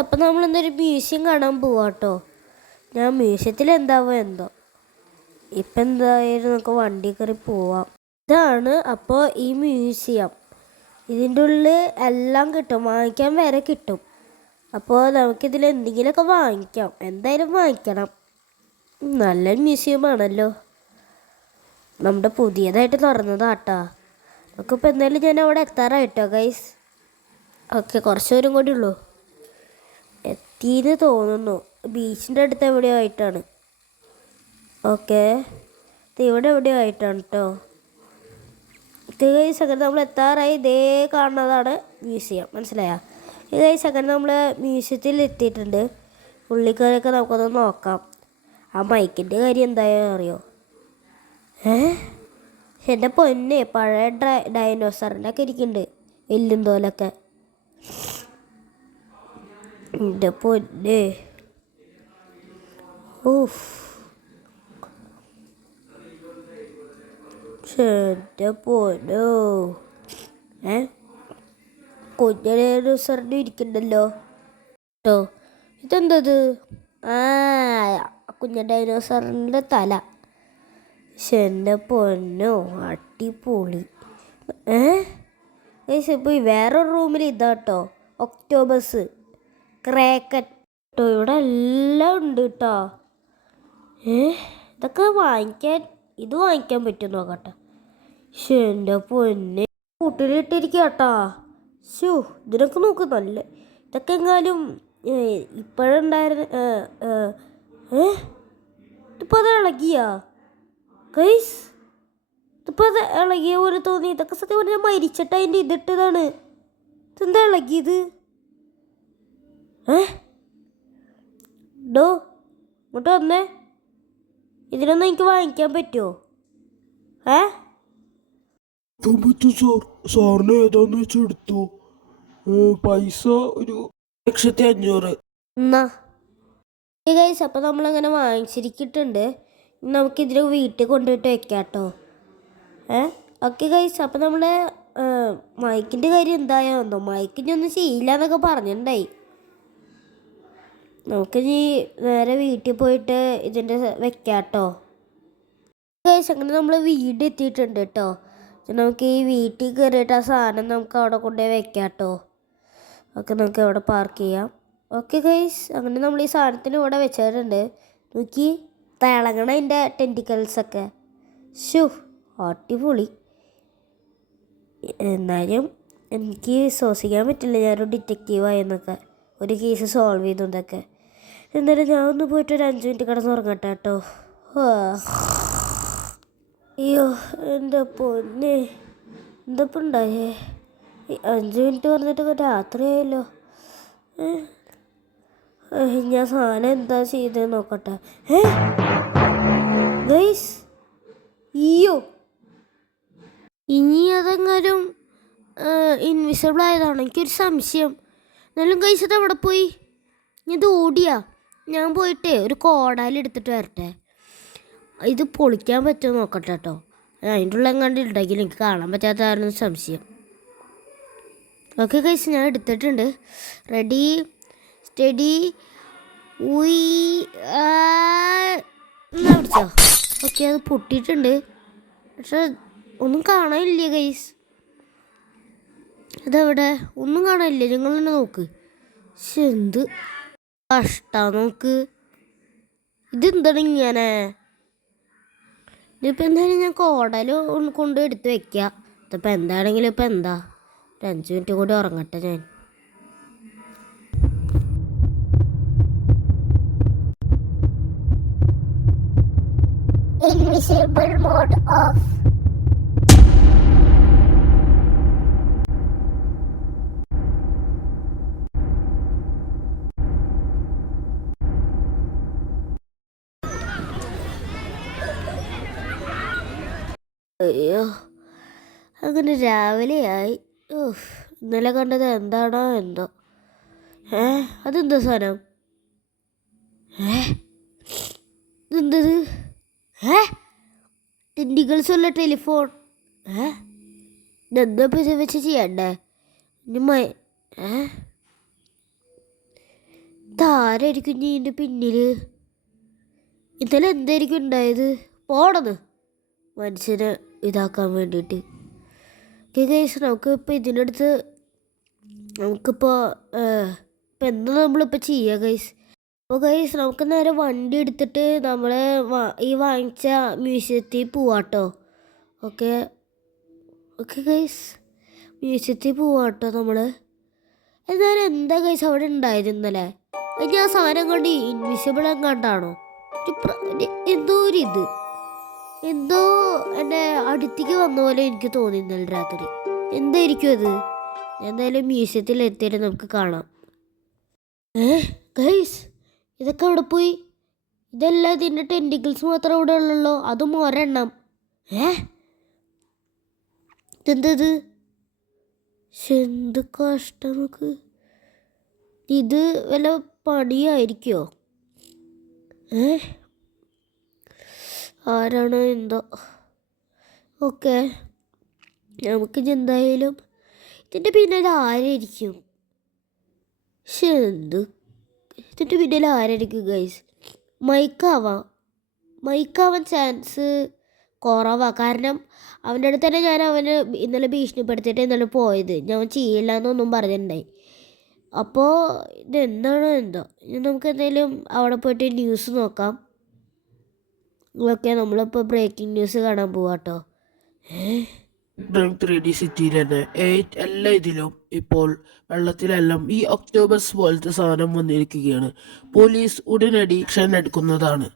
അപ്പം നമ്മളെന്തൊരു മ്യൂസിയം കാണാൻ പോവാട്ടോ. ഞാൻ മ്യൂസിയത്തിൽ എന്താവോ എന്തോ. ഇപ്പം എന്തായാലും നമുക്ക് വണ്ടി കയറി പോവാം. ഇതാണ് അപ്പോൾ ഈ മ്യൂസിയം. ഇതിൻ്റെ ഉള്ളിൽ എല്ലാം കിട്ടും, വാങ്ങിക്കാൻ വരെ കിട്ടും. അപ്പോൾ നമുക്കിതിൽ എന്തെങ്കിലുമൊക്കെ വാങ്ങിക്കാം, എന്തായാലും വാങ്ങിക്കണം. നല്ല മ്യൂസിയമാണല്ലോ, നമ്മുടെ പുതിയതായിട്ട് തുറന്നതാട്ടാ. നമുക്കിപ്പോൾ എന്തായാലും ഞാൻ അവിടെ എത്താറായിട്ടോ ഗൈസ്. ഓക്കെ, കുറച്ച് ദൂരം കൂടി ഉള്ളൂ, എത്തിയെന്ന് തോന്നുന്നു. ബീച്ചിൻ്റെ അടുത്ത് എവിടെയോ ആയിട്ടാണ്. ഓക്കെ, ഇവിടെ എവിടെയോ ആയിട്ടാണ് കേട്ടോ. ഇത് ഗൈസ് അങ്ങനെ നമ്മൾ എത്താറായി. ഇതേ കാണുന്നതാണ് മ്യൂസിയം, മനസ്സിലായോ? ഇത് ഗൈസ് അങ്ങനെ നമ്മൾ മ്യൂസിയത്തിൽ എത്തിയിട്ടുണ്ട്. ഉള്ളിക്കറിയൊക്കെ നമുക്കൊന്ന് നോക്കാം. ആ മൈക്കിൻ്റെ കാര്യം എന്തായാലും അറിയോ? എൻ്റെ പൊന്നെ, പഴയ ഡൈനോസറിൻ്റെ ഒക്കെ ഇരിക്കുന്നുണ്ട്, എല്ലും തോലൊക്കെ. എൻ്റെ പൊന്നെ, ഊഫ്, എൻ്റെ പൊന്നോ. കുഞ്ഞ ഡൈനോസറിൻ്റെ ഇരിക്കണ്ടല്ലോ കേട്ടോ. ഇതെന്തത്? കുഞ്ഞ ഡൈനോസറിൻ്റെ തല. എൻ്റെ പൊന്നോ, അടിപൊളി. ഇപ്പോൾ വേറൊരു റൂമിൽ ഇതാട്ടോ, ഒക്ടോബസ്, ക്രാക്കൻ കേട്ടോ. ഇവിടെ എല്ലാം ഉണ്ട് കേട്ടോ. ഇതൊക്കെ വാങ്ങിക്കാൻ, ഇത് വാങ്ങിക്കാൻ പറ്റും നോക്കട്ടെ. എൻ്റെ പൊന്നെ, കൂട്ടിലിട്ടിരിക്കുക കേട്ടോ. ഇതിനൊക്കെ നോക്ക് നല്ല. ഇതൊക്കെ എങ്ങാനും ഇപ്പോഴുണ്ടായിരുന്ന ഇതിപ്പോൾ അത് ഇളകിയാ ഗൈസ്? ഇതിപ്പോൾ അത് ഇളകിയ പോലെ തോന്നി. ഇതൊക്കെ സത്യം പറഞ്ഞാൽ മരിച്ചിട്ട് അതിൻ്റെ ഇതിട്ടതാണ്. ഇതെന്താ ഇളകിയത്? ഡോ ഇങ്ങോട്ട് വന്നേ. ഇതിനൊന്നും എനിക്ക് വാങ്ങിക്കാൻ പറ്റുമോ? സാറിന് ഏതാന്ന് വെച്ചാൽ എടുത്തോ. പൈസ 1,500,000. എന്നാ ഗൈസ്, അപ്പോൾ നമ്മളങ്ങനെ വാങ്ങിച്ചിരിക്കിട്ടുണ്ട്. നമുക്കിതിന് വീട്ടിൽ കൊണ്ടുപോയിട്ട് വെക്കാം കേട്ടോ. ഓക്കെ ഗൈസ്, അപ്പോൾ നമ്മുടെ മൈക്കിൻ്റെ കാര്യം എന്തായോ മൈക്കിൻ്റെ ഒന്നും ചെയ്യില്ല എന്നൊക്കെ പറഞ്ഞിട്ടുണ്ടായി. നമുക്കിനി നേരെ വീട്ടിൽ പോയിട്ട് ഇതിൻ്റെ വെക്കാം കേട്ടോ. ഗൈസ് അങ്ങനെ നമ്മൾ വീട് എത്തിയിട്ടുണ്ട് കേട്ടോ. നമുക്ക് ഈ വീട്ടിൽ കയറിയിട്ട് ആ സാധനം നമുക്ക് അവിടെ കൊണ്ടുപോയി വെക്കാം കേട്ടോ. ഓക്കെ, നമുക്ക് അവിടെ പാർക്ക് ചെയ്യാം. ഓക്കെ ഗൈസ്, അങ്ങനെ നമ്മൾ ഈ സാധനത്തിന് ഇവിടെ വെച്ചിട്ടുണ്ട്. നോക്കി തിളങ്ങണ അതിൻ്റെ ടെൻറ്റിക്കൽസൊക്കെ. അടിപൊളി. എന്നാലും എനിക്ക് വിശ്വസിക്കാൻ പറ്റില്ല ഞാനൊരു ഡിറ്റക്റ്റീവായെന്നൊക്കെ, ഒരു കേസ് സോൾവ് ചെയ്തതൊക്കെ. എന്തായാലും ഞാൻ ഒന്ന് പോയിട്ട് ഒരു 5 മിനിറ്റ് കിടന്നുറങ്ങട്ടെ കേട്ടോ. അയ്യോ എൻ്റെ പൊന്നെ, എന്തപ്പം ഉണ്ടായേ? 5 മിനിറ്റ് പറഞ്ഞിട്ടൊക്കെ രാത്രിയായല്ലോ. ഞാൻ സാധനം എന്താ ചെയ്തത് നോക്കട്ടെ. ഗൈസ്, അയ്യോ, ഇനി അതെങ്ങാനും ഇൻവിസിബിൾ ആയതാണ്. എനിക്കൊരു സംശയം. എന്നാലും ഗൈസ് അത് എവിടെ പോയി? ഇത് ഓടിയാ? ഞാൻ പോയിട്ടേ ഒരു കോടാലെടുത്തിട്ട് വരട്ടെ. ഇത് പൊളിക്കാൻ പറ്റുമോ നോക്കട്ടെ കേട്ടോ. അതിൻ്റെ ഉള്ള എങ്ങാണ്ട് ഉണ്ടെങ്കിൽ എനിക്ക് കാണാൻ പറ്റാത്തതായിരുന്നു സംശയം. ഓക്കെ ഗൈസ്, ഞാൻ എടുത്തിട്ടുണ്ട്. റെഡി, സ്റ്റഡി, എന്നാ പിടിച്ചോ. ഓക്കെ, അത് പൊട്ടിയിട്ടുണ്ട്, പക്ഷെ ഒന്നും കാണാനില്ല ഗൈസ്. അതെവിടെ? ഒന്നും കാണാനില്ല. നിങ്ങൾ തന്നെ നോക്ക്. എന്ത് കഷ്ടാ നോക്ക്. ഇതെന്താണ് ഇങ്ങനെ? ഇതിപ്പോൾ എന്തായാലും ഞാൻ കോടൽ കൊണ്ട് എടുത്ത് വെക്കാം. ഇതിപ്പോൾ എന്താണെങ്കിലും ഇപ്പം എന്താ, ഒരു 5 മിനിറ്റ് കൂടി ഉറങ്ങട്ടെ ഞാൻ. Invisible mode off. അയ്യോ, അങ്ങനെ രാവിലെയായി. ഇന്നലെ കണ്ടത് എന്താണോ എന്തോ. അതെന്താ സാധനം? ഇതെന്തത്? ടെൻറ്റിക്കൽസ് ഉള്ള ടെലിഫോൺ. ഇതെന്താ വെച്ച് ചെയ്യണ്ടേ? ആരായിരിക്കും ഇനി ഇതിൻ്റെ പിന്നിൽ? ഇന്നലെ എന്തായിരിക്കും ഉണ്ടായത്? പോടന്ന് മനുഷ്യനെ ഇതാക്കാൻ വേണ്ടിയിട്ട്. ഓക്കെ ഗൈസ്, നമുക്കിപ്പോൾ ഇതിനടുത്ത് നമുക്കിപ്പോൾ ഇപ്പം എന്താ നമ്മളിപ്പോൾ ചെയ്യുക ഗൈസ്? അപ്പോൾ ഗൈസ് നമുക്ക് നേരെ വണ്ടി എടുത്തിട്ട് നമ്മൾ ഈ വാങ്ങിച്ച മ്യൂസിയത്തിൽ പോവാട്ടോ. ഓക്കെ ഓക്കെ ഗൈസ്, മ്യൂസിയത്തിൽ പോവാട്ടോ നമ്മൾ. എന്നാലും എന്താ ഗൈസ് അവിടെ ഉണ്ടായിരുന്നല്ലേ? അതിന് ആ സാധനം കൊണ്ട് ഇൻവിസിബിൾ എങ്ങാണ്ടാണോ? എന്തോ എന്തോ എൻ്റെ അടുത്തേക്ക് വന്ന പോലെ എനിക്ക് തോന്നി ഇന്നലെ രാത്രി. എന്തായിരിക്കും അത്? എന്തായാലും മ്യൂസിയത്തിൽ എത്തിയിട്ട് നമുക്ക് കാണാം. ഗൈസ്, ഇതൊക്കെ അവിടെ പോയി? ഇതെല്ലാം ഇതിൻ്റെ ടെൻറ്റിക്കിൾസ് മാത്രമേ ഇവിടെ ഉള്ളല്ലോ, അതും ഒരെണ്ണം. ഇതെന്തത്? എന്ത് കഷ്ടം. നമുക്ക് ഇത് വല്ല പണിയായിരിക്കോ? ആരാണോ എന്തോ. ഓക്കെ, നമുക്ക് എന്തായാലും ഇതിൻ്റെ പിന്നിൽ ആരായിരിക്കും? ഇതിൻ്റെ പിന്നിൽ ആരായിരിക്കും ഗൈസ്? മൈക്കാവാൻ ചാൻസ് കുറവാണ്. കാരണം അവൻ്റെ അടുത്ത് തന്നെ ഞാൻ അവന് ഇന്നലെ ഭീഷണിപ്പെടുത്തിയിട്ട് ഇന്നലെ പോയത്. ഞാൻ ചെയ്യില്ല എന്നൊന്നും പറഞ്ഞിട്ടുണ്ടായി. അപ്പോൾ ഇതെന്താണോ എന്തോ. നമുക്ക് എന്തായാലും അവിടെ പോയിട്ട് ന്യൂസ് നോക്കാം. ഓക്കെ, നമ്മളിപ്പോൾ ബ്രേക്കിംഗ് ന്യൂസ് കാണാൻ പോവാട്ടോ. 3D സിറ്റിയിൽ തന്നെ എല്ലാ ഇതിലും ഇപ്പോൾ വെള്ളത്തിലെല്ലാം ഈ ഒക്ടോബസ് പോലത്തെ സാധനം വന്നിരിക്കുകയാണ്. പോലീസ് ഉടനടി ആക്ഷൻ എടുക്കുന്നതാണ്.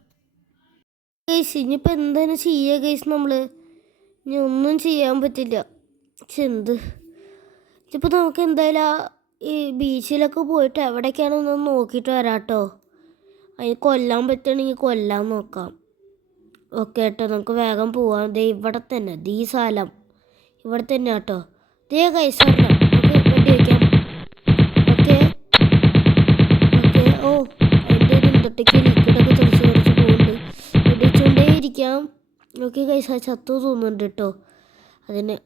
ഗൈസ്, ഇനിയിപ്പോൾ എന്താണ് ചെയ്യുക ഗൈസ്? നമ്മൾ ഇനി ഒന്നും ചെയ്യാൻ പറ്റില്ല. ഇപ്പോൾ നമുക്ക് എന്തായാലും ഈ ബീച്ചിലൊക്കെ പോയിട്ട് എവിടേക്കാണെന്ന് നോക്കിയിട്ട് വരാട്ടോ. അതിന് കൊല്ലാൻ പറ്റുകയാണെങ്കിൽ കൊല്ലാൻ നോക്കാം. ഓക്കെ കേട്ടോ, നമുക്ക് വേഗം പോവാം. ദേ ഇവിടെ തന്നെ, ഈ സ്ഥലം ഇവിടെ തന്നെ കേട്ടോ. ദേ ഗൈസ്, നമുക്ക് വെടി വയ്ക്കാം. Okay okay. ഓ, അതിൻ്റെ എന്തൊട്ടേക്ക് ലിക്വിഡൊക്കെ തെറിച്ച് പോകുന്നുണ്ട്. വെടിച്ചുകൊണ്ടേയിരിക്കാം. ഓക്കെ ഗൈസ്, ആ ചത്തു തോന്നുന്നുണ്ട് കേട്ടോ. അതിന്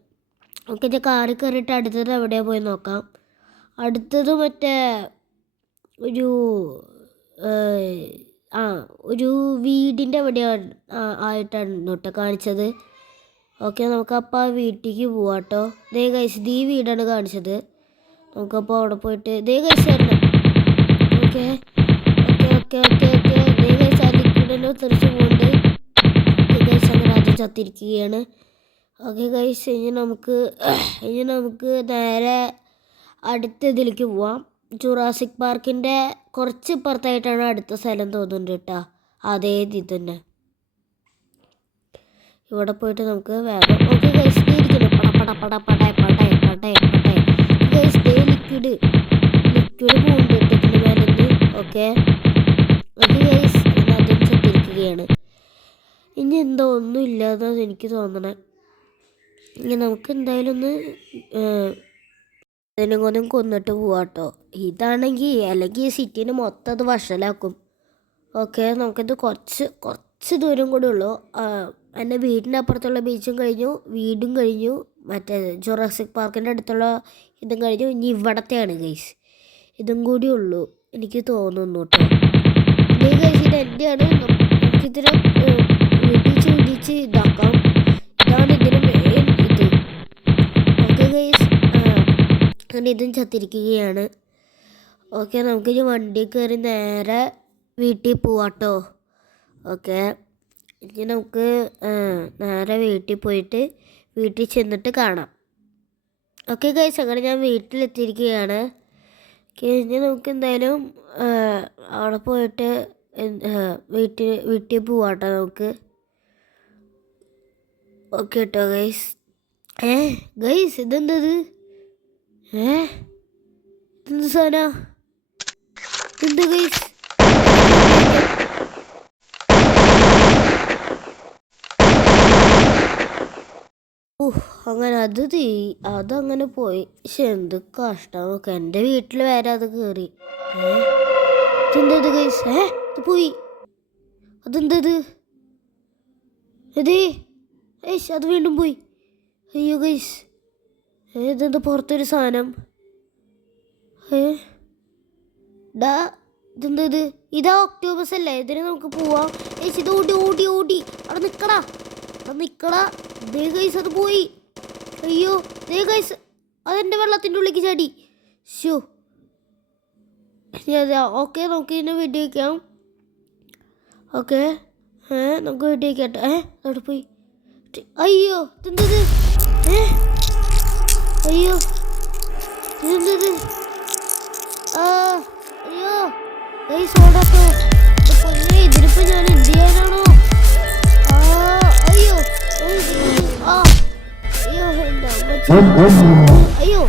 ഓക്കെ, ഞാൻ കാറിൽ കയറിയിട്ട് അടുത്തത് എവിടെയാണ് പോയി നോക്കാം. അടുത്തത് മറ്റേ ഒരു വീടിൻ്റെ എവിടെയാണ് ആയിട്ടാണ് കേട്ടോ കാണിച്ചത്. ഓക്കെ, നമുക്കപ്പോൾ ആ വീട്ടിലേക്ക് പോവാം കേട്ടോ. ദേ ഗൈസ്, ഈ വീടാണ് കാണിച്ചത്. നമുക്കപ്പോൾ അവിടെ പോയിട്ട് ദേ ഗൈസ് വരണം. Okay okay okay okay okay. ദേ ഗൈസ്, ആ ലിക്വിഡിനെ തെറിച്ച് പോകുന്നുണ്ട്. ഓക്കെ ഗൈസ്, അങ്ങനെ അത് ചത്തിരിക്കുകയാണ്. ഓക്കെ ഗൈസ്, ഇനി നമുക്ക് നേരെ അടുത്ത ഇതിലേക്ക് പോവാം. ജുറാസിക് പാർക്കിൻ്റെ കുറച്ച് ഇപ്പുറത്തായിട്ടാണ് അടുത്ത സ്ഥലം തോന്നുന്നുണ്ട് കേട്ടോ. അതേ ഇത് തന്നെ. ഇവിടെ പോയിട്ട് നമുക്ക് വേഗം. ഓക്കെ ഗൈസ്, ഇരിക്കുന്നു. ഗൈസ്, ലിക്വിഡ് പോകുന്നുണ്ട് ഇതിൻ്റെ മേലെ. ഓക്കെ ഓക്കെ ഗൈസ്, അതും ചത്തിരിക്കുകയാണ്. ഇനി എന്തോ ഒന്നും ഇല്ലാന്നാണ് എനിക്ക് തോന്നണേ. ഇനി നമുക്ക് എന്തായാലും ഒന്ന് അതിനെക്കൊന്നും കൊന്നിട്ട് പോവാട്ടോ. ഇതാണെങ്കിൽ അല്ലെങ്കിൽ സിറ്റീനെ മൊത്തം അത് വഷളാക്കും. ഓക്കെ, നമുക്കിത് കുറച്ച് ദൂരം കൂടെ ഉള്ളൂ. എൻ്റെ വീടിൻ്റെ അപ്പുറത്തുള്ള ബീച്ചും കഴിഞ്ഞു, വീടും കഴിഞ്ഞു, മറ്റേ ജുറാസിക് പാർക്കിൻ്റെ അടുത്തുള്ള ഇതും കഴിഞ്ഞു. ഇനി ഇവിടത്തെയാണ് ഗൈസ്, ഇതും കൂടി ഉള്ളൂ എനിക്ക് തോന്നുന്നു കേട്ടോ. ഇതേ ഗൈസ്, ഇത് എൻ്റെയാണ്. നമുക്കിതിനെ വീട്ടിൽ ഇതാക്കാം. ഇതാണ് ഇതിന് മെയിൻ ഇത്. ഓക്കെ ഗൈസ്, അങ്ങനെ ഇതും ചത്തിരിക്കുകയാണ്. ഓക്കെ, നമുക്കിനി വണ്ടി കയറി നേരെ വീട്ടിൽ പോവാട്ടോ. ഓക്കെ, ഇനി നമുക്ക് നേരെ വീട്ടിൽ പോയിട്ട് വീട്ടിൽ ചെന്നിട്ട് കാണാം. ഓക്കെ ഗൈസ്, അങ്ങനെ ഞാൻ വീട്ടിലെത്തിയിരിക്കുകയാണ്. ഇനി നമുക്ക് എന്തായാലും അവിടെ പോയിട്ട് വീട്ടിൽ പോവാട്ടോ നമുക്ക്. ഓക്കെ കേട്ടോ ഗൈസ്. ഗൈസ്, ഇതെന്തത്? ഇതെന്ത് സാധന? എന്ത് ഗൈസ്? അങ്ങനെ അതങ്ങനെ പോയി. പക്ഷെ എന്ത് കഷ്ടം നോക്ക. എൻ്റെ വീട്ടിൽ വരെ അത് കയറി. ഇതെന്തത് ഗൈസ്? ഇത് പോയി. അതെന്തത്? അത് വീണ്ടും പോയി. അയ്യോ ഗൈസ്, ഇതെന്താ പുറത്തൊരു സാധനം? ഡാ ഇതെന്താ ഇത്? ഇതാ ഒക്ടോബസ് അല്ലേ? ഇതിന് നമുക്ക് പോവാം. ഏച്ചി ഇത് ഓടി ഓടി ഓടി അവിടെ നിക്കടാ, അവിടെ നിക്കടാ. ദേ ഗൈസ് അത് പോയി. അയ്യോ ദേ ഗൈസ് അതെന്റെ വെള്ളത്തിൻ്റെ ഉള്ളിലേക്ക് ചാടി. ഷോ ഓക്കെ നമുക്ക് ഇതിനെ വെടി വയ്ക്കാം. ഓക്കെ നമുക്ക് വെടി വയ്ക്കട്ടെ. അവിടെ പോയി. അയ്യോ ഇതെന്തത്? അയ്യോ ഇതെന്തത്? അയ്യോ സോഡാട്ടോ പൊന്നെ, ഇതിനിപ്പോ ഞാൻ എന്ത് ചെയ്യാനാണോ? അയ്യോ അയ്യോ എന്താ അയ്യോ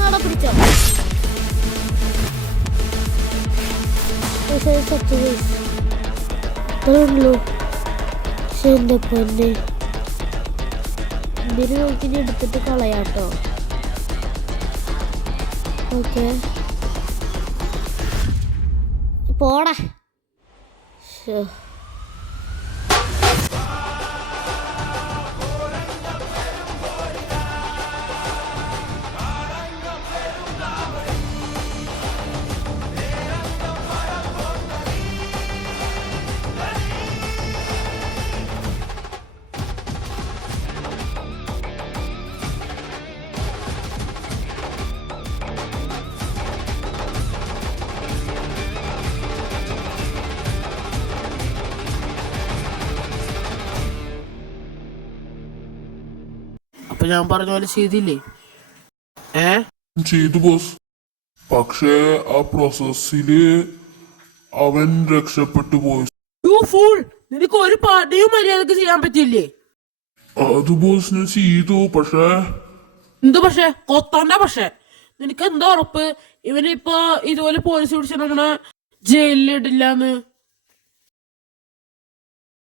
നട പിടിച്ചോ. അത്രയുള്ളൂ. പക്ഷെ എൻ്റെ പൊന്നെ ഇതിന് നോക്കി എടുത്തിട്ട് കളയാട്ടോ. ഓക്കെ പോടാ. അപ്പൊ ഞാൻ പറഞ്ഞ പോലെ ചെയ്തില്ലേ? ചെയ്തു ബോസ്. പക്ഷേ ആ പ്രോസസ്സില് അവൻ രക്ഷപ്പെട്ടു പോയി. നിനക്ക് ഒരു പണിയും മര്യാദക്ക് ചെയ്യാൻ പറ്റില്ലേ? അത് ബോസ് ഞാൻ ചെയ്തു. പക്ഷേ എന്ത് പക്ഷെ? കൊത്താണ്ട പക്ഷെ. നിനക്ക് എന്താ ഉറപ്പ് ഇവനിപ്പോ ഇതുപോലെ പോലീസ് പിടിച്ച് നമ്മളെ ജയിലിലിടില്ലാന്ന്?